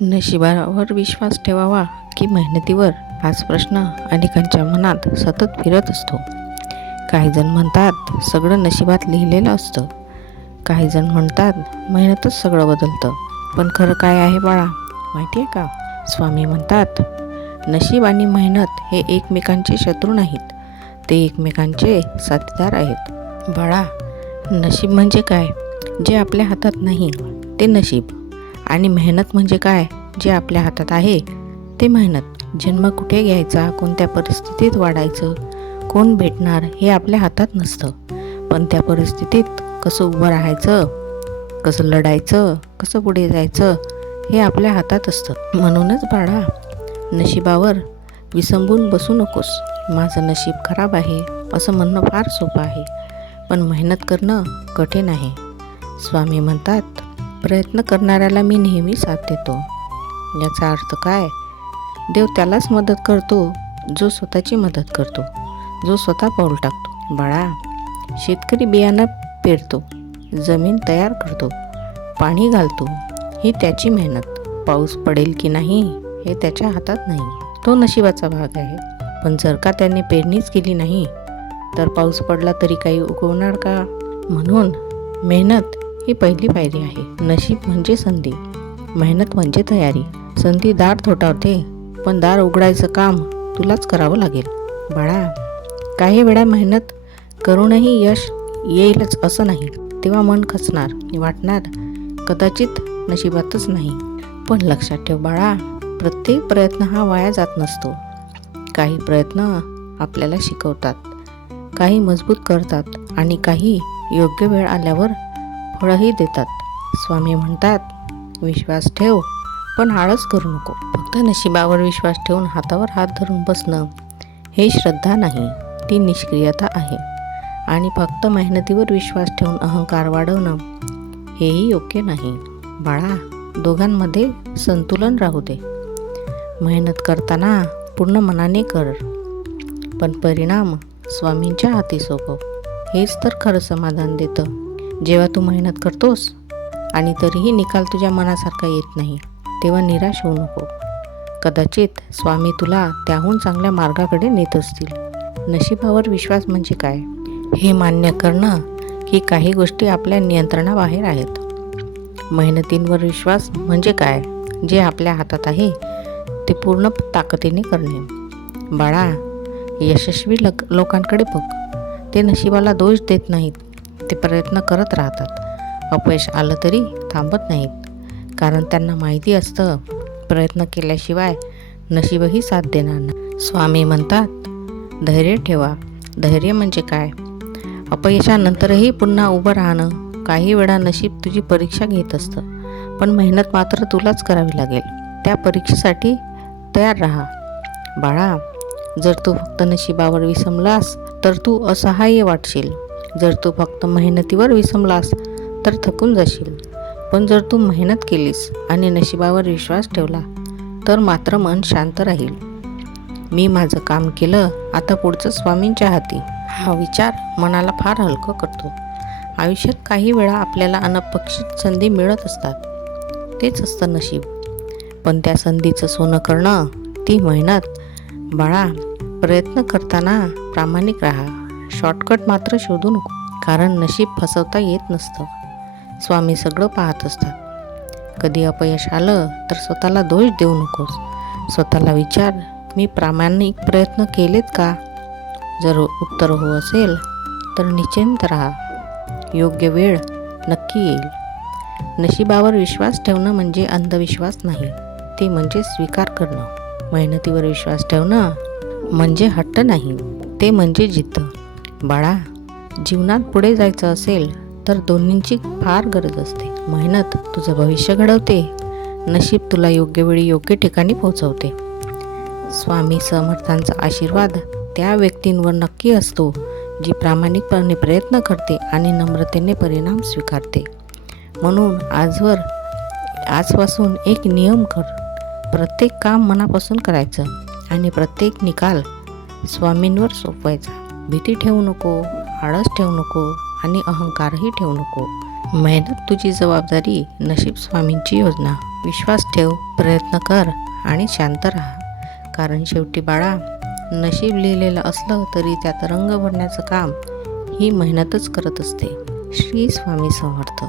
नशिबावर विश्वास ठेवावा की मेहनतीवर, हाच प्रश्न अनेकांच्या मनात सतत फिरत असतो. काही जण म्हणतात सगळं नशिबात लिहिलेलं असतं, काही जण म्हणतात मेहनतच सगळं बदलतं. पण खरं काय आहे बाळा, माहिती आहे का? स्वामी म्हणतात नशीब आणि मेहनत हे एकमेकांचे शत्रू नाहीत, ते एकमेकांचे साथीदार आहेत. बाळा, नशीब म्हणजे काय? जे आपल्या हातात नाही ते नशीब. आणि मेहनत म्हणजे काय? जे आपल्या हातात आहे ते मेहनत. जन्म कुठे घ्यायचा, कोणत्या परिस्थितीत वाढायचं, कोण भेटणार हे आपल्या हातात नसतं. पण त्या परिस्थितीत कसं उभं राहायचं, कसं लढायचं, कसं पुढे जायचं हे आपल्या हातात असतं. म्हणूनच बाळा, नशिबावर विसंबून बसू नकोस. माझं नशीब खराब आहे असं म्हणणं फार सोपं आहे, पण मेहनत करणं कठीण आहे. स्वामी म्हणतात प्रयत्न करणाऱ्याला मी नेहमी साथ देतो. याचा अर्थ काय? देव त्यालाच मदत करतो जो स्वतःची मदत करतो, जो स्वतः पाऊल टाकतो. बाळा, शेतकरी बियाणं पेरतो, जमीन तयार करतो, पाणी घालतो, ही त्याची मेहनत. पाऊस पडेल की नाही हे त्याच्या हातात नाही, तो नशिबाचा भाग आहे. पण जर का त्याने पेरणीच केली नाही तर पाऊस पडला तरी काही उगवणार का? म्हणून मेहनत ही पहिली पायरी आहे. नशीब म्हणजे संधी, मेहनत म्हणजे तयारी. संधी दार थोठावते, पण दार उघडायचं काम तुलाच करावं लागेल. बाळा, काही वेळा मेहनत करूनही यश येईलच असं नाही. तेव्हा मन खचणार, वाटणार कदाचित नशिबातच नाही. पण लक्षात ठेव बाळा, प्रत्येक प्रयत्न हा वाया जात नसतो. काही प्रयत्न आपल्याला शिकवतात, काही मजबूत करतात आणि काही योग्य वेळ आल्यावर फळही देतात. स्वामी म्हणतात विश्वास ठेव पण आळस करू नको. फक्त नशिबावर विश्वास ठेवून हातावर हात धरून बसणं हे श्रद्धा नाही, ती निष्क्रियता आहे. आणि फक्त मेहनतीवर विश्वास ठेवून अहंकार वाढवणं हेही योग्य नाही. बाळा, दोघांमध्ये संतुलन राहू दे. मेहनत करताना पूर्ण मनाने कर, पण परिणाम स्वामींच्या हाती सोपव. हेच तर खरं समाधान देतं. जेव्हा तू मेहनत करतोस आणि तरीही निकाल तुझ्या मनासारखा येत नाही, तेव्हा निराश होऊ नको. कदाचित स्वामी तुला त्याहून चांगल्या मार्गाकडे नेत असतील. नशिबावर विश्वास म्हणजे काय? हे मान्य करणं की काही गोष्टी आपल्या नियंत्रणाबाहेर आहेत. मेहनतींवर विश्वास म्हणजे काय? जे आपल्या हातात आहे ते पूर्ण ताकदीने करणे. बाळा, यशस्वी लोकांकडे बघ. ते नशिबाला दोष देत नाहीत, ते प्रयत्न करत राहतात. अपयश आलं तरी थांबत नाहीत, कारण त्यांना माहिती असतं प्रयत्न केल्याशिवाय नशीबही साथ देणार नाही. स्वामी म्हणतात धैर्य ठेवा. धैर्य म्हणजे काय? अपयशानंतरही पुन्हा उभं राहणं. काही वेळा नशीब तुझी परीक्षा घेत असतं, पण मेहनत मात्र तुलाच करावी लागेल. त्या परीक्षेसाठी तयार राहा. बाळा, जर तू फक्त नशिबावर विसंबलास तर तू असहाय्य वाटशील. जर तू फक्त मेहनतीवर विसंबलास तर थकून जाशील. पण जर तू मेहनत केलीस आणि नशिबावर विश्वास ठेवला तर मात्र मन शांत राहील. मी माझं काम केलं, आता पुढचं स्वामींच्या हाती, हा विचार मनाला फार हलकं करतो. आयुष्यात काही वेळा आपल्याला अनपेक्षित संधी मिळत असतात, तेच असतं नशीब. पण त्या संधीचं सोनं करणं ती मेहनत. बाळा, प्रयत्न करताना प्रामाणिक राहा. शॉर्टकट मात्र शोधू नको, कारण नशीब फसवता येत नसतं. स्वामी सगळं पाहत असतात. कधी अपयश आलं तर स्वतःला दोष देऊ नकोस. स्वतःला विचार, मी प्रामाणिक प्रयत्न केलेत का? जर उत्तर हो असेल तर निश्चिंत राहा. योग्य वेळ नक्की येईल. नशिबावर विश्वास ठेवणं म्हणजे अंधविश्वास नाही, ते म्हणजे स्वीकार करणं. मेहनतीवर विश्वास ठेवणं म्हणजे हट्ट नाही, ते म्हणजे जिद्द. बाळा, जीवनात पुढे जायचं असेल तर दोन्हींची फार गरज असते. मेहनत तुझं भविष्य घडवते, नशीब तुला योग्य वेळी योग्य ठिकाणी पोहोचवते. स्वामी समर्थांचा आशीर्वाद त्या व्यक्तींवर नक्की असतो जी प्रामाणिकपणे प्रयत्न करते आणि नम्रतेने परिणाम स्वीकारते. म्हणून आजपासून एक नियम कर. प्रत्येक काम मनापासून करायचं आणि प्रत्येक निकाल स्वामींवर सोपवायचा. भीती ठेवू नको, आळस ठेवू नको आणि अहंकारही ठेवू नको. मेहनत तुझी जबाबदारी, नशीब स्वामींची योजना. विश्वास ठेव, प्रयत्न कर आणि शांत राहा. कारण शेवटी बाळा, नशीब लिहिलेलं असलं तरी त्यात रंग भरण्याचं काम ही मेहनतच करत असते. श्री स्वामी समर्थ.